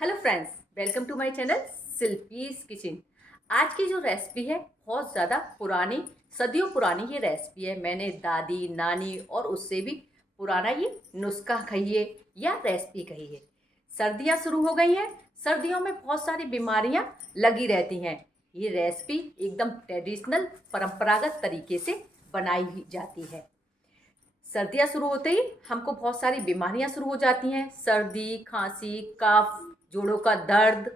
Hello friends, welcome to my channel Shilpi's kitchen. आज की जो रेसिपी है बहुत ज़्यादा पुरानी, सदियों पुरानी ये रेसिपी है। मैंने दादी नानी और उससे भी पुराना ये नुस्खा कहिए या रेसिपी कहिए। सर्दियाँ शुरू हो गई हैं। सर्दियों में बहुत सारी बीमारियाँ लगी रहती हैं। ये रेसिपी एकदम ट्रेडिशनल परंपरागत तरीके से बनाई जाती है। सर्दियाँ शुरू होते ही हमको बहुत सारी बीमारियाँ शुरू हो जाती हैं। सर्दी, खांसी, कफ, जोड़ों का दर्द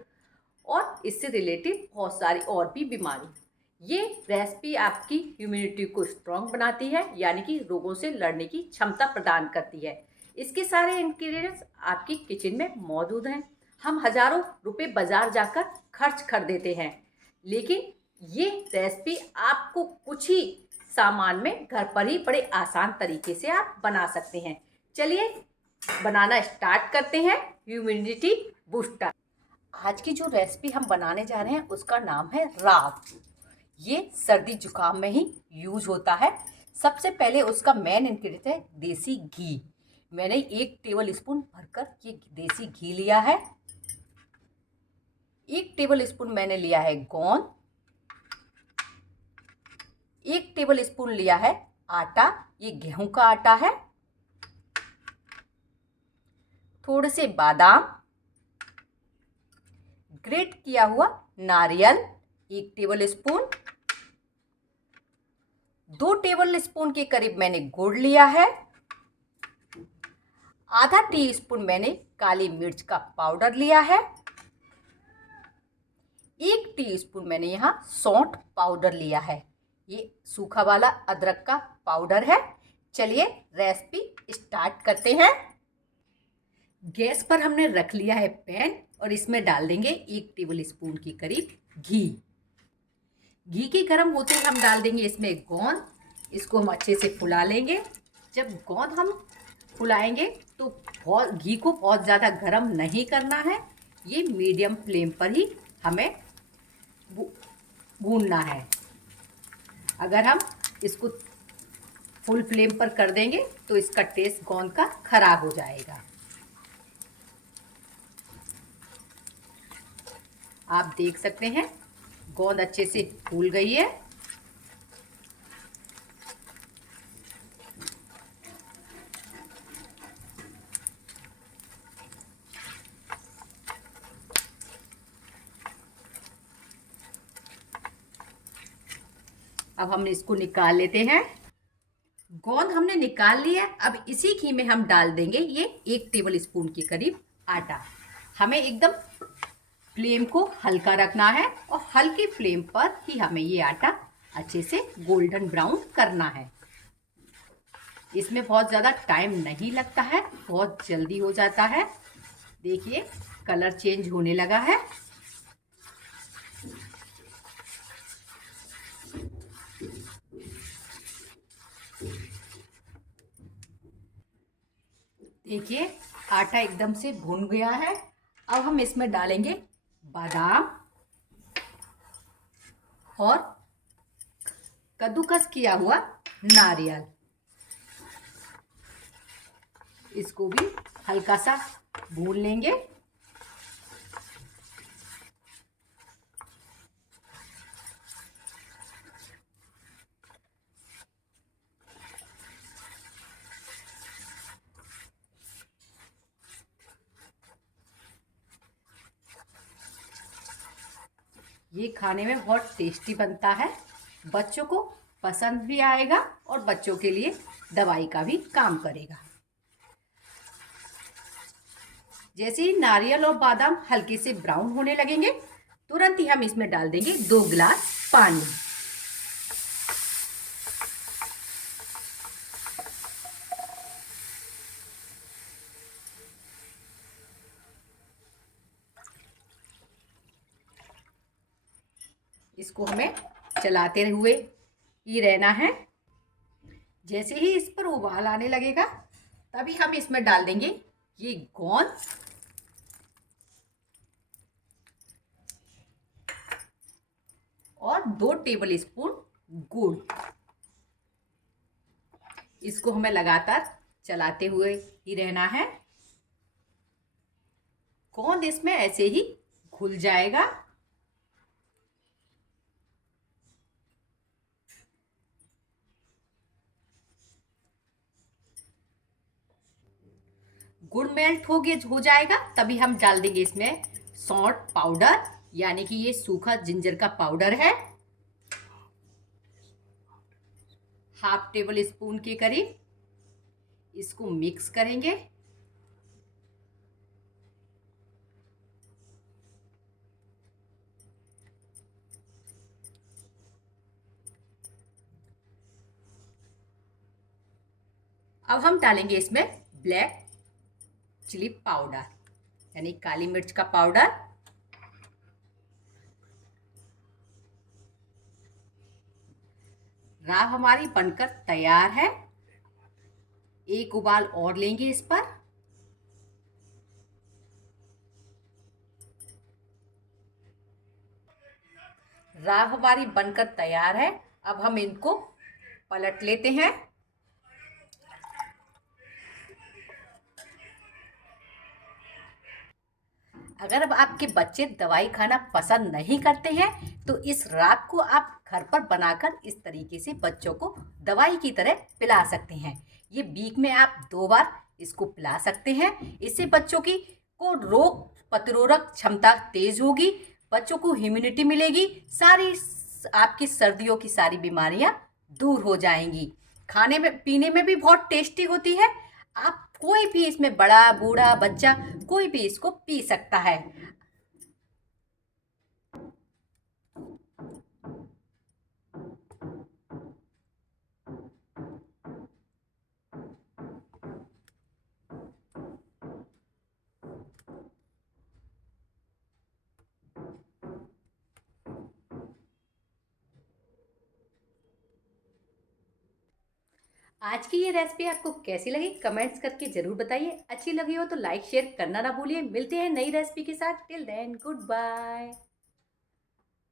और इससे रिलेटेड बहुत सारी और भी बीमारी। ये रेसिपी आपकी इम्यूनिटी को स्ट्रॉन्ग बनाती है, यानी कि रोगों से लड़ने की क्षमता प्रदान करती है। इसके सारे इंग्रेडिएंट्स आपकी किचन में मौजूद हैं। हम हजारों रुपए बाजार जाकर खर्च कर देते हैं, लेकिन ये रेसिपी आपको कुछ ही सामान में घर पर ही बड़े आसान तरीके से आप बना सकते हैं। चलिए बनाना स्टार्ट करते हैं। Immunity booster. आज की जो रेसिपी हम बनाने जा रहे हैं उसका नाम है राब। ये सर्दी जुकाम में ही यूज होता है। सबसे पहले उसका मेन इंग्रेडिएंट है देसी घी। मैंने 1 टेबल स्पून भरकर ये देसी घी लिया है। 1 टेबल स्पून मैंने लिया है गोंद। 1 टेबल स्पून लिया है आटा, ये गेहूं का आटा है। थोड़े से बादाम, ग्रेट किया हुआ नारियल 1 टेबल स्पून, 2 टेबल स्पून के करीब मैंने गुड़ लिया है। आधा टीस्पून मैंने काली मिर्च का पाउडर लिया है। 1 टीस्पून मैंने यहाँ सौंठ पाउडर लिया है। ये सूखा वाला अदरक का पाउडर है। चलिए रेसिपी स्टार्ट करते हैं। गैस पर हमने रख लिया है पैन और इसमें डाल देंगे 1 टेबल स्पून के करीब घी। घी के गर्म होते ही हम डाल देंगे इसमें गोंद। इसको हम अच्छे से फुला लेंगे। जब गोंद हम फुलाएंगे तो बहुत घी को बहुत ज़्यादा गर्म नहीं करना है। ये मीडियम फ्लेम पर ही हमें भूनना है। अगर हम इसको फुल फ्लेम पर कर देंगे तो इसका टेस्ट गोंद का खराब हो जाएगा। आप देख सकते हैं गोंद अच्छे से फूल गई है। अब हम इसको निकाल लेते हैं। गोंद हमने निकाल लिया। अब इसी घी में हम डाल देंगे ये 1 टेबल स्पून के करीब आटा। हमें एकदम फ्लेम को हल्का रखना है और हल्की फ्लेम पर ही हमें ये आटा अच्छे से गोल्डन ब्राउन करना है। इसमें बहुत ज़्यादा टाइम नहीं लगता है, बहुत जल्दी हो जाता है। देखिए कलर चेंज होने लगा है। देखिए आटा एकदम से भुन गया है। अब हम इसमें डालेंगे बादाम और कद्दूकस किया हुआ नारियल। इसको भी हल्का सा भून लेंगे। ये खाने में बहुत टेस्टी बनता है। बच्चों को पसंद भी आएगा और बच्चों के लिए दवाई का भी काम करेगा। जैसे ही नारियल और बादाम हल्के से ब्राउन होने लगेंगे तुरंत ही हम इसमें डाल देंगे 2 गिलास पानी। इसको हमें चलाते हुए ही रहना है। जैसे ही इस पर उबाल आने लगेगा तभी हम इसमें डाल देंगे ये गोंद और 2 टेबल स्पून गुड़। इसको हमें लगातार चलाते हुए ही रहना है। गोंद इसमें ऐसे ही घुल जाएगा। गुड़ मेल्ट हो जाएगा, तभी हम डाल देंगे इसमें सौंठ पाउडर, यानी कि ये सूखा जिंजर का पाउडर है, हाफ टेबल स्पून के करीब। इसको मिक्स करेंगे। अब हम डालेंगे इसमें ब्लैक चिली पाउडर, यानी काली मिर्च का पाउडर। राब हमारी बनकर तैयार है। एक उबाल और लेंगे इस पर। राब हमारी बनकर तैयार है। अब हम इनको पलट लेते हैं। अगर अब आपके बच्चे दवाई खाना पसंद नहीं करते हैं तो इस राब को आप घर पर बनाकर इस तरीके से बच्चों को दवाई की तरह पिला सकते हैं। ये वीक में आप 2 बार इसको पिला सकते हैं। इससे बच्चों की को रोग प्रतिरोधक क्षमता तेज होगी, बच्चों को इम्यूनिटी मिलेगी, सारी आपकी सर्दियों की सारी बीमारियां दूर हो जाएंगी। खाने में पीने में भी बहुत टेस्टी होती है। आप कोई भी इसमें बड़ा बूढ़ा बच्चा कोई भी इसको पी सकता है। आज की ये रेसिपी आपको कैसी लगी कमेंट्स करके जरूर बताइए। अच्छी लगी हो तो लाइक शेयर करना ना भूलिए। मिलते हैं नई रेसिपी के साथ। Till then good bye.